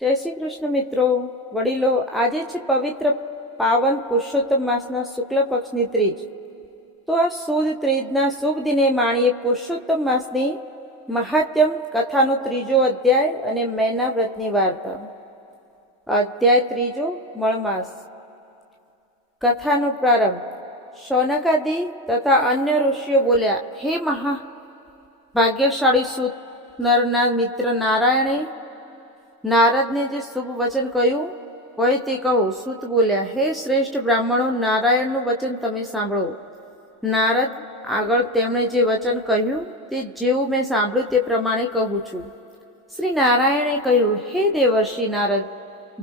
જય શ્રી કૃષ્ણ મિત્રો, વડીલો, આજે છે પવિત્ર પાવન પુરુષોત્તમ માસના શુક્લ પક્ષની ત્રીજ. તો આ સુદ ત્રીજના શુભ દિને માણીએ પુરુષોત્તમ માસની મહાત્યમ કથાનો ત્રીજો અધ્યાય અને મેના વ્રતની વાર્તા. અધ્યાય ત્રીજો, મળમાસ. કથાનો પ્રારંભ. શૌનકાદિ તથા અન્ય ઋષિઓ બોલ્યા, હે ભાગ્યશાળી સૂત, નરના મિત્ર નારાયણે નારદને જે શુભ વચન કહ્યું હોય તે કહો. સૂત બોલ્યા, હે શ્રેષ્ઠ બ્રાહ્મણો, નારાયણનું વચન તમે સાંભળો. નારદ આગળ તેમણે જે વચન કહ્યું તે જેવું મેં સાંભળ્યું તે પ્રમાણે કહું છું. શ્રી નારાયણે કહ્યું, હે દેવર્ષિ નારદ,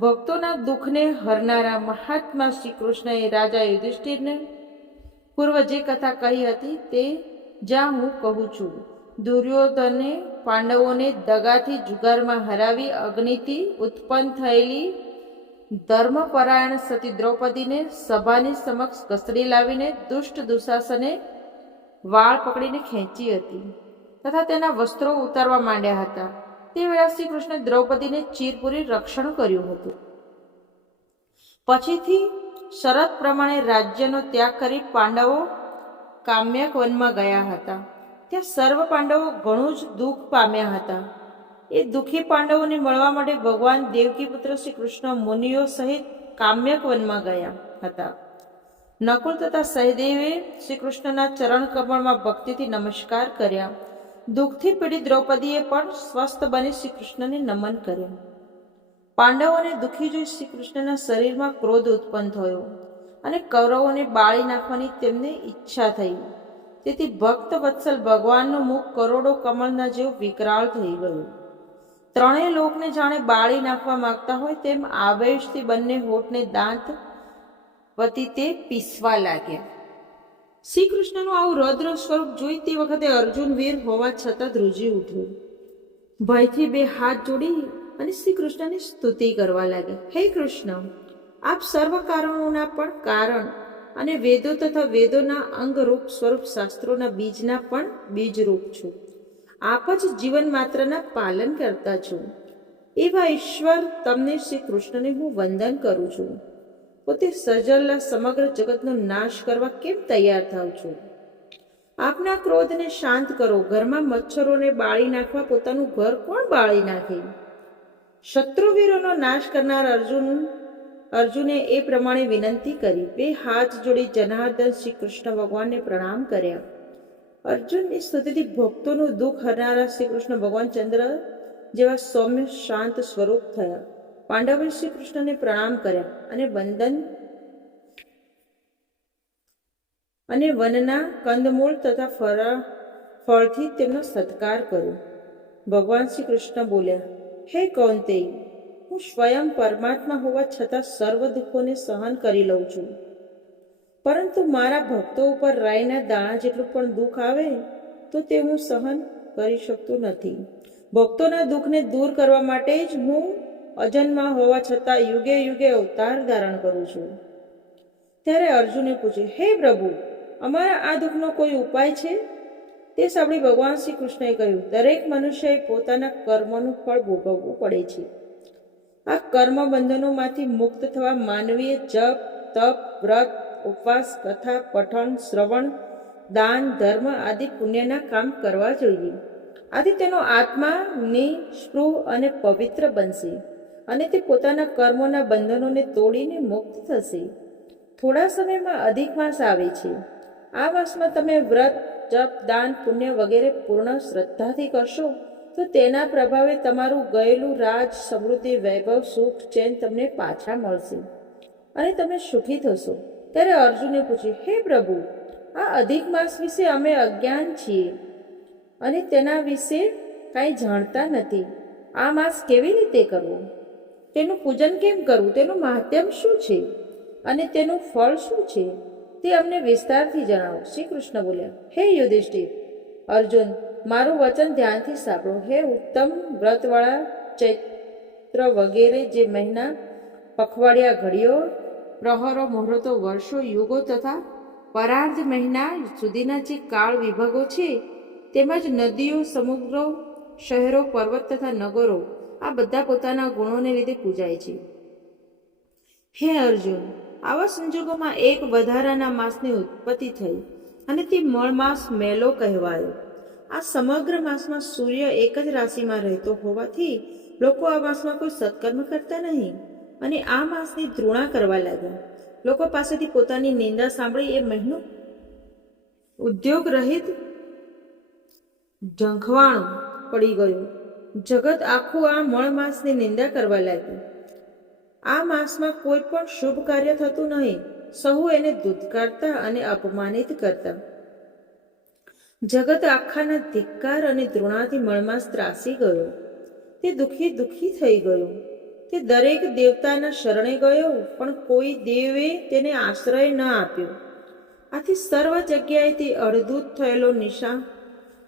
ભક્તોના દુઃખને હરનારા મહાત્મા શ્રી કૃષ્ણએ રાજા યુધિષ્ઠિરને પૂર્વ જે કથા કહી હતી તે જ્યાં હું કહું છું. દુર્યોધને પાંડવોને દગાથી જુગારમાં હરાવી અગ્નિથી ઉત્પન્ન થયેલી ધર્મપરાયણ સતી દ્રૌપદીને સભાની સમક્ષ ઘસડી લાવીને દુષ્ટ દુશાસને વાળ પકડીને ખેંચી હતી તથા તેના વસ્ત્રો ઉતારવા માંડ્યા હતા. તે વેળા શ્રી કૃષ્ણે દ્રૌપદીને ચીરપુરી રક્ષણ કર્યું હતું. પછીથી શરત પ્રમાણે રાજ્યનો ત્યાગ કરી પાંડવો કામ્યક વનમાં ગયા હતા. ત્યાં સર્વ પાંડવો ઘણું જ દુઃખ પામ્યા હતા. એ દુઃખી પાંડવોને મળવા માટે ભગવાન દેવકી પુત્ર શ્રી કૃષ્ણ મુનિઓ સહિત કામ્યક વનમાં ગયા હતા. નકુલ તથા સહદેવે શ્રી કૃષ્ણના ચરણ કમળમાં ભક્તિથી નમસ્કાર કર્યા. દુઃખથી પીડિત દ્રૌપદીએ પણ સ્વસ્થ બની શ્રી કૃષ્ણને નમન કર્યા. પાંડવોને દુઃખી જોઈ શ્રી કૃષ્ણના શરીરમાં ક્રોધ ઉત્પન્ન થયો અને કૌરવોને બાળી નાખવાની તેમને ઈચ્છા થઈ. તેથી ભક્ત વત્સલ ભગવાનનું મુખ કરોડો કમળના જેવું વિકરાળ થઈ ગયું. ત્રણેય લોકને જાણે બાળી નાખવા માંગતા હોય તેમ આવેશથી બંને હોઠને દાંત વતી તે પીસવા લાગ્યા. શ્રી કૃષ્ણનું આવું રૌદ્ર સ્વરૂપ જોઈ તે વખતે અર્જુન વીર હોવા છતાં ધ્રુજી ઉઠ્યો. ભયથી બે હાથ જોડી અને શ્રી કૃષ્ણની સ્તુતિ કરવા લાગ્યા. હે કૃષ્ણ, આપ સર્વ કારણોના પણ કારણ અને વેદો તથા વેદોના અંગરૂપ સ્વરૂપ શાસ્ત્રોના બીજના પણ બીજરૂપ છો. આપ જ જીવન માત્રના પાલન કરતા છો. એવા ઈશ્વર તમને શ્રી કૃષ્ણને હું વંદન કરું છું. પોતે સજલના સમગ્ર જગતનો નાશ કરવા કેમ તૈયાર થાવ છો? આપના ક્રોધને શાંત કરો. ઘરમાં મચ્છરોને બાળી નાખવા પોતાનું ઘર કોણ બાળી નાખે? શત્રુવીરોનો નાશ કરનાર અર્જુને એ પ્રમાણે વિનંતી કરી. બે હાથ જોડી જનાર્દન શ્રી કૃષ્ણ ભગવાનને પ્રણામ કર્યા. અર્જુનની સ્તુતિથી ભક્તોનું દુઃખ હરનારા શ્રી કૃષ્ણ ભગવાન ચંદ્ર જેવા સૌમ્ય શાંત સ્વરૂપ થયા. પાંડવોએ શ્રી કૃષ્ણને પ્રણામ કર્યા અને વનના કંદમૂળ તથા ફળથી તેમનો સત્કાર કર્યો. ભગવાન શ્રી કૃષ્ણ બોલ્યા, હે કૌંતેય, હું સ્વયં પરમાત્મા હોવા છતાં સર્વ દુઃખોને સહન કરી લઉં છું. પરંતુ મારા ભક્તો ઉપર રાઈના દાણા જેટલું પણ દુઃખ આવે તો તે હું સહન કરી શકતો નથી. ભક્તોના દુઃખને દૂર કરવા માટે જ હું અજન્મા હોવા છતાં યુગે યુગે અવતાર ધારણ કરું છું. ત્યારે અર્જુને પૂછ્યું, હે પ્રભુ, અમારા આ દુઃખનો કોઈ ઉપાય છે? તે સાંભળી ભગવાન શ્રી કૃષ્ણએ કહ્યું, દરેક મનુષ્યએ પોતાના કર્મનું ફળ ભોગવવું પડે છે. આ કર્મ બંધનોમાંથી મુક્ત થવા માનવીએ જપ, તપ, વ્રત, ઉપવાસ, કથા, પઠન, શ્રવણ, દાન, ધર્મ આદિ પુણ્યના કામ કરવા જોઈએ. આથી તેનો આત્મા નિસ્પૃહ અને પવિત્ર બનશે અને તે પોતાના કર્મોના બંધનોને તોડીને મુક્ત થશે. થોડા સમયમાં અધિક માસ આવે છે. આ માસમાં તમે વ્રત, જપ, દાન, પુણ્ય વગેરે પૂર્ણ શ્રદ્ધાથી કરશો તો તેના પ્રભાવે તમારું ગયેલું રાજ, સમૃદ્ધિ, વૈભવ, સુખ, ચેન તમને પાછા મળશે અને તમે સુખી થશો. ત્યારે અર્જુને પૂછ્યું, હે પ્રભુ, આ અધિક માસ વિશે અમે અજ્ઞાન છીએ અને તેના વિશે કાંઈ જાણતા નથી. આ માસ કેવી રીતે કરવો? તેનું પૂજન કેમ કરવું? તેનું મહાત્મ્ય શું છે અને તેનું ફળ શું છે? તે અમને વિસ્તારથી જણાવો. શ્રી કૃષ્ણ બોલ્યા, હે યુધિષ્ઠિર, અર્જુન, મારું વચન ધ્યાનથી સાંભળો. હે ઉત્તમ વ્રતવાળા, ચૈત્ર વગેરે જે મહિના, પખવાડિયા, ઘડીઓ, પ્રહરો, મુહૂર્તો, વર્ષો, યુગો તથા પરાર્ધ મહિના સુધીના જે કાળ વિભાગો છે, તેમજ નદીઓ, સમુદ્રો, શહેરો, પર્વત તથા નગરો આ બધા પોતાના ગુણોને લીધે પૂજાય છે. હે અર્જુન, આવા સંજોગોમાં એક વધારાના માસની ઉત્પત્તિ થઈ અને તે મળ માસ મેલો કહેવાયો. આ સમગ્ર માસમાં સૂર્ય એક જ રાશિમાં રહેતો હોવાથી લોકો આ માસમાં કોઈ સત્કર્મ કરતા નહીં અને આ માસની ધૃણા કરવા લાગ્યા. લોકો પાસેથી પોતાની નિંદા સાંભળી એ મહિનો ઉદ્યોગ રહિત ઢંખવાણું પડી ગયું. જગત આખું આ મળ માસની નિંદા કરવા લાગ્યું. આ માસમાં કોઈ પણ શુભ કાર્ય થતું નહીં. સહુ એને ધૂતકારતા અને અપમાનિત કરતા. જગત આખાના ધિક્કાર અને દ્રોણાથી મળમાસ ત્રાસી ગયો. તે દુઃખી થઈ ગયો. તે દરેક દેવતાના શરણે ગયો, પણ કોઈ દેવે તેને આશ્રય ન આપ્યો. આથી સર્વ જગ્યાએ તે અડધૂત થયેલો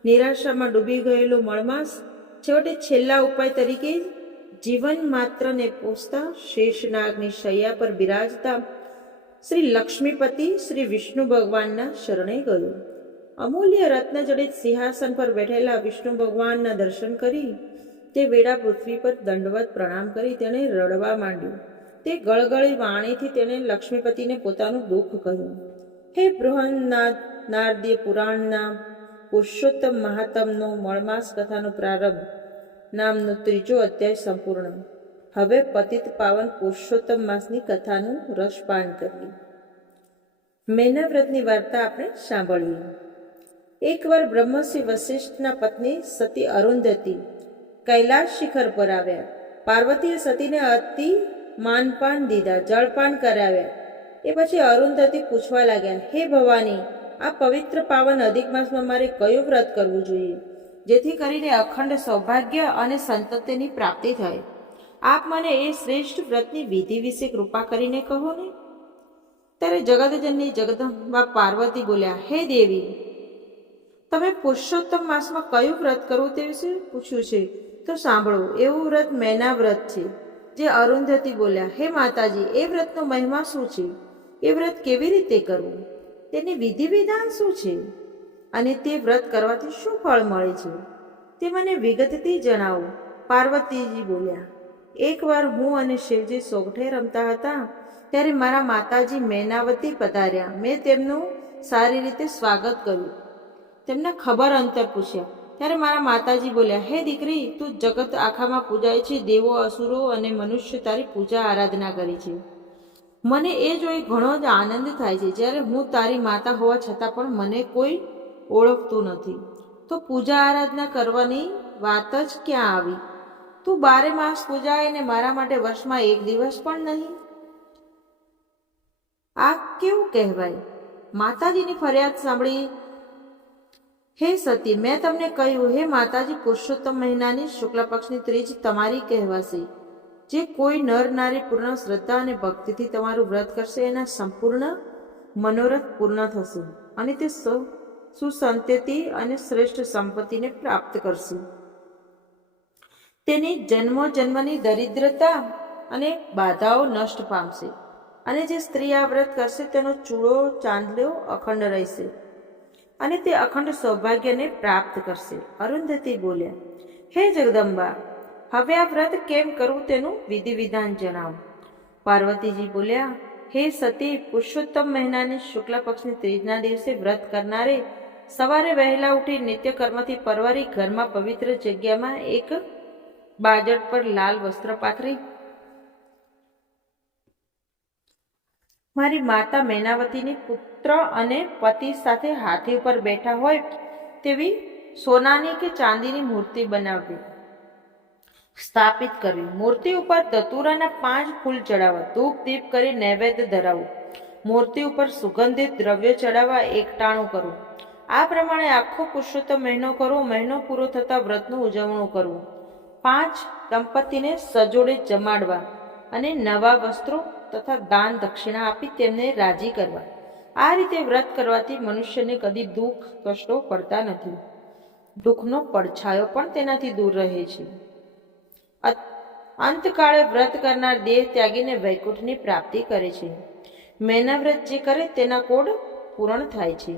નિરાશામાં ડૂબી ગયેલો મળમાસ છેવટે છેલ્લા ઉપાય તરીકે જીવન માત્રને પોષતા શેષનાગની શૈયા પર બિરાજતા શ્રી લક્ષ્મીપતિ શ્રી વિષ્ણુ ભગવાનના શરણે ગયો. અમૂલ્ય રત્નજડિત સિંહાસન પર બેઠેલા વિષ્ણુ ભગવાનના દર્શન કરી તે વેળા પૃથ્વી પર દંડવત પ્રણામ કરી તેણે રડવા માંડ્યું. તે ગળગળી વાણીથી તેણે લક્ષ્મીપતિને પોતાનું દુઃખ કહ્યું. હે બૃહન્નાથ, નારદીય પુરાણના પુરુષોત્તમ મહાત્મનો મળમાસ કથાનો પ્રારંભ નામનો 3જો અધ્યાય સંપૂર્ણ. હવે પતિત પાવન પુરુષોત્તમ માસની કથાનું રસપાન કરીએ. મેના વ્રતની વાર્તા આપણે સાંભળીએ. એકવાર બ્રહ્મશ્રી વશિષ્ઠના પત્ની સતી અરુંધતી કૈલાશ શિખર પર આવ્યા. પાર્વતીએ સતીને અતિ માનપાન દીધા, જળપાન કરાવ્યા. એ પછી અરુંધતી પૂછવા લાગ્યા, હે ભવાની, આ પવિત્ર પાવન અધિક માસમાં મારે કયું વ્રત કરવું જોઈએ જેથી કરીને અખંડ સૌભાગ્ય અને સંતતિની પ્રાપ્તિ થાય? આપ મને એ શ્રેષ્ઠ વ્રતની વિધિ વિશે કૃપા કરીને કહો ને. ત્યારે જગતજનની જગદંબા પાર્વતી બોલ્યા, હે દેવી, તમે પુરુષોત્તમ માસમાં કયું વ્રત કરવું તે વિશે પૂછ્યું છે તો સાંભળો. એવું વ્રત મેના વ્રત છે. જે અરુંધતી બોલ્યા, હે માતાજી, એ વ્રતનો મહિમા શું છે? એ વ્રત કેવી રીતે કરવું? તેની વિધિ વિધાન શું છે? અને તે વ્રત કરવાથી શું ફળ મળે છે તે મને વિગતથી જણાવો. પાર્વતીજી બોલ્યા, એકવાર હું અને શિવજી સોગઠે રમતા હતા ત્યારે મારા માતાજી મેનાવતી પધાર્યા. મેં તેમનું સારી રીતે સ્વાગત કર્યું. તેમના ખબર અંતર પૂછ્યા ત્યારે મારા માતાજી બોલ્યા, હે દીકરી, તું જગત આખામાં પૂજાય છે. દેવો, અસુરો અને મનુષ્ય તારી પૂજા આરાધના કરી છે. મને એ જોઈ ઘણો જ આનંદ થાય છે. જ્યારે હું તારી માતા હોવા છતાં પણ મને કોઈ ઓળખતું નથી, તો પૂજા આરાધના કરવાની વાત જ ક્યાં આવી? તું 12 માસ પૂજાય ને મારા માટે વર્ષમાં એક દિવસ પણ નહીં? આ કેવું કહેવાય? માતાજીની ફરિયાદ સાંભળી હે સતી, મેં તમને કહ્યું, હે માતાજી, પુરુષોત્તમ મહિનાની શુક્લ પક્ષની ત્રીજ તમારી કહેવાશે. જે કોઈ નર નારી પૂર્ણ શ્રદ્ધા અને ભક્તિથી તમારું વ્રત કરશે એના સંપૂર્ણ મનોરથ પૂર્ણ થશે અને તે સુસંતતિ અને શ્રેષ્ઠ સંપત્તિને પ્રાપ્ત કરશે. તેની જન્મો જન્મની દરિદ્રતા અને બાધાઓ નષ્ટ પામશે અને જે સ્ત્રી આ વ્રત કરશે તેનો ચૂડો ચાંદલો અખંડ રહેશે અને તે અખંડ સૌભાગ્યને પ્રાપ્ત કરશે. અરુંધતી બોલ્યા, હે જગદંબા, હવે આ વ્રત કેમ કરવું તેનું વિધિ વિધાન જણાવો. પાર્વતીજી બોલ્યા, હે સતી, પુરુષોત્તમ મહિનાની શુક્લ પક્ષની ત્રીજના દિવસે વ્રત કરનારે સવારે વહેલા ઉઠી નિત્ય કર્મથી પરવારી ઘરમાં પવિત્ર જગ્યામાં એક બાજટ પર લાલ વસ્ત્ર પાથરી મારી માતા મેનાવતીની પુત્ર અને પતિ સાથે હાથી ઉપર બેઠા હોય તેવી સોનાની કે ચાંદીની મૂર્તિ બનાવવી, સ્થાપિત કરવી. મૂર્તિ ઉપર ધતુરાના 5 ફૂલ ચડાવવા, ધૂપ દીપ કરી નૈવેદ્ય ધરાવવું, મૂર્તિ ઉપર સુગંધિત દ્રવ્યો ચડાવવા, એકટાણું કરવું. આ પ્રમાણે આખો પુરુષોત્તમ મહિનો કરવો. મહિનો પૂરો થતાં વ્રતનું ઉજવણું કરવું. 5 દંપતીને સજોડે જમાડવા અને નવા વસ્ત્રો તથા દાન દક્ષિણા આપી તેમને રાજી કરવા. આ રીતે વ્રત કરવાથી મનુષ્યને કદી દુઃખ કષ્ટો પડતા નથી. દુઃખનો પડછાયો પણ તેનાથી દૂર રહે છે. અંતકાળે વ્રત કરનાર દેહ ત્યાગીને વૈકુંઠની પ્રાપ્તિ કરે છે. મેના વ્રત જે કરે તેના કોડ પૂર્ણ થાય છે.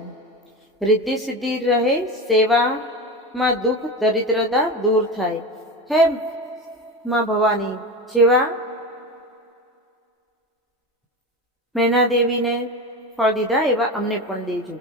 રિદ્ધિ સિદ્ધિ રહે, સેવામાં દુઃખ દરિદ્રતા દૂર થાય. હે માં ભવાની જેવા મેના દેવીને ફળ દીધા એવા અમને પણ દેજો.